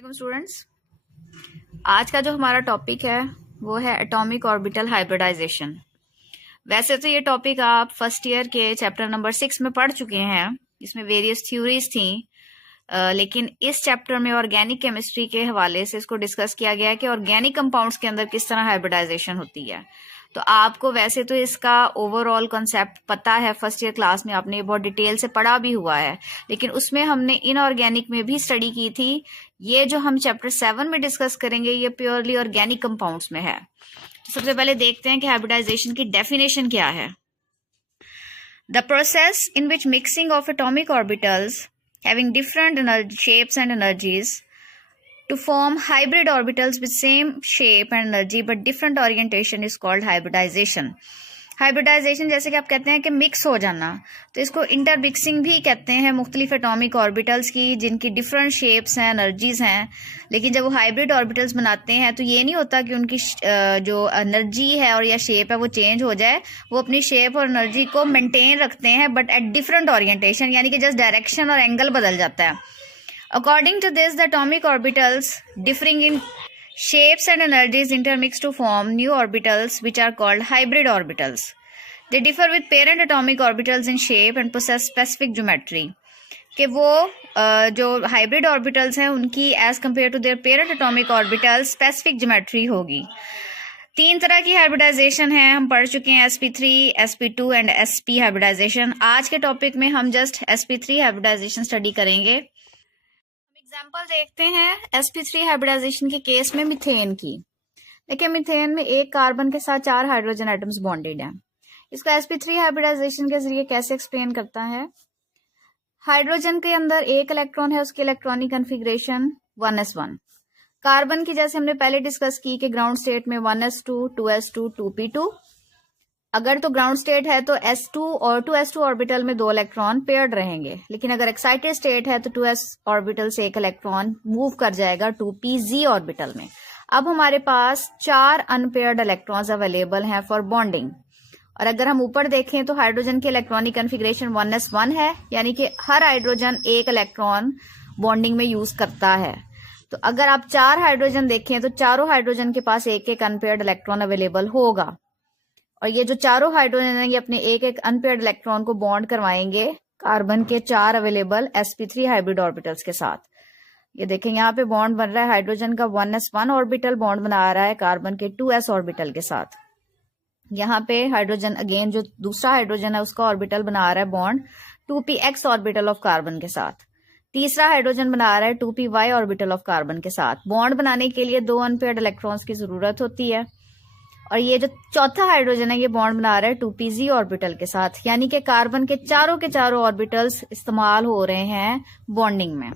वालेकुम स्टूडेंट्स। आज का जो हमारा टॉपिक है वो है एटॉमिक ऑर्बिटल हाइब्रिडाइजेशन। वैसे तो ये टॉपिक आप फर्स्ट ईयर के चैप्टर नंबर 6 में पढ़ चुके हैं। इसमें वेरियस थ्योरीज थी, लेकिन इस चैप्टर में ऑर्गेनिक केमिस्ट्री के हवाले से इसको डिस्कस किया गया है कि ऑर्गेनिक कंपाउंड्स के अंदर किस तरह हाइब्रिडाइजेशन होती है। तो आपको वैसे तो इसका ओवरऑल कॉन्सेप्ट पता है, फर्स्ट ईयर क्लास में आपने बहुत डिटेल से पढ़ा भी हुआ है, लेकिन उसमें हमने इनऑर्गेनिक में भी स्टडी की थी। ये जो हम चैप्टर 7 में डिस्कस करेंगे ये प्योरली ऑर्गेनिक कंपाउंड्स में है। तो सबसे पहले देखते हैं कि हाइब्रिडाइजेशन की डेफिनेशन क्या है। The process in which mixing of atomic orbitals having different shapes and energies to form hybrid orbitals with same shape and energy but different orientation is called hybridization. Hybridization जैसे कि आप कहते हैं कि mix हो जाना, तो इसको इंटरमिक्सिंग भी कहते हैं मुख्तलिफ एटॉमिक ऑर्बिटल्स की जिनकी डिफरेंट शेप्स हैं, एनर्जीज हैं। लेकिन जब वो हाइब्रिड ऑर्बिटल्स बनाते हैं तो ये नहीं होता कि उनकी जो एनर्जी है और या शेप है वो चेंज हो जाए, वो अपनी शेप और एनर्जी को मेंटेन रखते हैं बट एट डिफरेंट ओरिएंटेशन, यानी कि जस्ट डायरेक्शन और एंगल बदल जाता है। According to this the atomic orbitals differing in shapes and energies intermix to form new orbitals which are called hybrid orbitals. They differ with parent atomic orbitals in shape and possess specific geometry. कि वो जो hybrid orbitals हैं उनकी as compare to their parent atomic orbital specific geometry होगी। 3 तरह की hybridisation है, हम पढ़ चुके हैं sp3, sp2 and sp hybridisation. आज के टॉपिक में हम जस्ट sp3 हाइब्रिडाइजेशन स्टडी करेंगे। एग्जाम्पल देखते हैं sp3 हाइब्रिडाइजेशन के केस में मीथेन की। देखिए मीथेन में एक कार्बन के साथ 4 हाइड्रोजन एटम्स बॉन्डेड हैं। इसका sp3 हाइब्रिडाइजेशन के जरिए कैसे एक्सप्लेन करता है। हाइड्रोजन के अंदर एक इलेक्ट्रॉन है, उसकी इलेक्ट्रॉनिक कन्फिग्रेशन 1s1। कार्बन की जैसे हमने पहले डिस्कस की कि ग्राउंड स्टेट में 1s2, 2s2, 2p2। अगर तो ग्राउंड स्टेट है तो s2 और 2s2 ऑर्बिटल में 2 इलेक्ट्रॉन पेयर्ड रहेंगे, लेकिन अगर एक्साइटेड स्टेट है तो 2s ऑर्बिटल से एक इलेक्ट्रॉन मूव कर जाएगा 2pz ऑर्बिटल में। अब हमारे पास 4 अनपेयर्ड इलेक्ट्रॉन्स अवेलेबल हैं फॉर बॉन्डिंग। और अगर हम ऊपर देखें तो हाइड्रोजन की इलेक्ट्रॉनिक कन्फिग्रेशन 1s1 है, यानी कि हर हाइड्रोजन एक इलेक्ट्रॉन बॉन्डिंग में यूज करता है। तो अगर आप 4 हाइड्रोजन देखें तो चारों हाइड्रोजन के पास एक एक अनपेयर्ड इलेक्ट्रॉन अवेलेबल होगा, और ये जो चारों हाइड्रोजन है ये अपने एक एक अनपेयर्ड इलेक्ट्रॉन को बॉन्ड करवाएंगे कार्बन के 4 अवेलेबल sp3 हाइब्रिड ऑर्बिटल्स के साथ। ये देखें यहाँ पे बॉन्ड बन रहा है, हाइड्रोजन का 1s1 ऑर्बिटल बॉन्ड बना रहा है कार्बन के 2s ऑर्बिटल के साथ। यहाँ पे हाइड्रोजन अगेन जो दूसरा हाइड्रोजन है उसका ऑर्बिटल बना रहा है bond 2px orbital of carbon के साथ। तीसरा हाइड्रोजन बना रहा है 2py ऑर्बिटल ऑफ कार्बन के साथ। बॉन्ड बनाने के लिए 2 अनपेयर्ड इलेक्ट्रॉन्स की जरूरत होती है। और ये जो चौथा हाइड्रोजन है ये बॉन्ड बना रहा है 2pz ऑर्बिटल के साथ, यानी कि कार्बन के चारों ऑर्बिटल्स इस्तेमाल हो रहे हैं बॉन्डिंग में।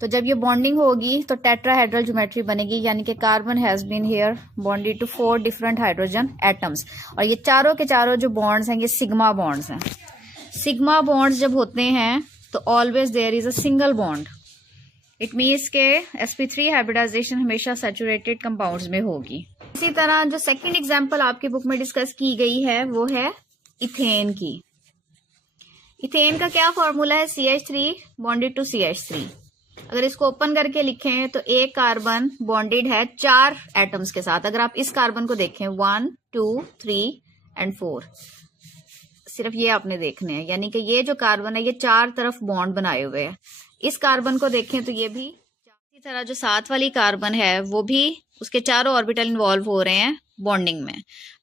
तो जब ये बॉन्डिंग होगी तो टेट्राहेड्रल ज्योमेट्री बनेगी, यानी कि carbon has been here bonded to 4 different hydrogen atoms. और ये चारों के चारों जो बॉन्ड्स हैं ये सिग्मा बॉन्ड्स हैं। सिग्मा बॉन्ड्स जब होते हैं तो always there is a single bond. It means के sp3 हाइब्रिडाइजेशन हमेशा सैचुरेटेड कंपाउंड्स में होगी। इसी तरह जो सेकंड एग्जांपल आपकी बुक में डिस्कस की गई है वो है इथेन की। इथेन का क्या फॉर्मूला है, CH3 बॉन्डेड टू CH3। अगर इसको ओपन करके लिखें तो एक कार्बन बॉन्डेड है 4 एटम्स के साथ। अगर आप इस कार्बन को देखें 1, 2, 3 एंड 4, सिर्फ ये आपने देखने हैं, यानी कि ये जो कार्बन है ये 4 तरफ बॉन्ड बनाए हुए है। इस कार्बन को देखें तो ये भी इसी तरह जो 7 वाली कार्बन है वो भी उसके चारों ऑर्बिटल इन्वॉल्व हो रहे हैं बॉन्डिंग में।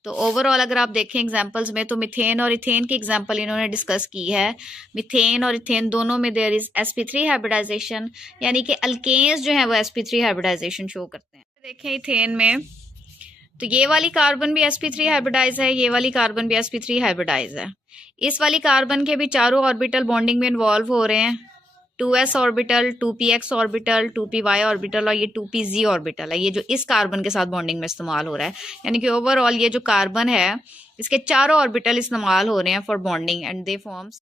तो ओवरऑल अगर आप देखें एग्जांपल्स में तो मिथेन और इथेन की एग्जांपल इन्होंने डिस्कस की है। मिथेन और इथेन दोनों में देयर इज sp3 हाइब्रिडाइजेशन, यानी कि अल्केन्स जो है वो sp3 हाइब्रिडाइजेशन शो करते हैं। देखें इथेन में तो ये वाली कार्बन भी sp3 हाइब्रिडाइज है, ये वाली कार्बन भी sp3 हाइब्रिडाइज है। इस वाली कार्बन के भी चारों ऑर्बिटल बॉन्डिंग में इन्वॉल्व हो रहे हैं, 2s orbital, 2px orbital, 2py orbital और ये 2pz ऑर्बिटल है, ये जो इस कार्बन के साथ बॉन्डिंग में इस्तेमाल हो रहा है। यानी कि ओवरऑल ये जो कार्बन है इसके चारों ऑर्बिटल इस्तेमाल हो रहे हैं for bonding and they forms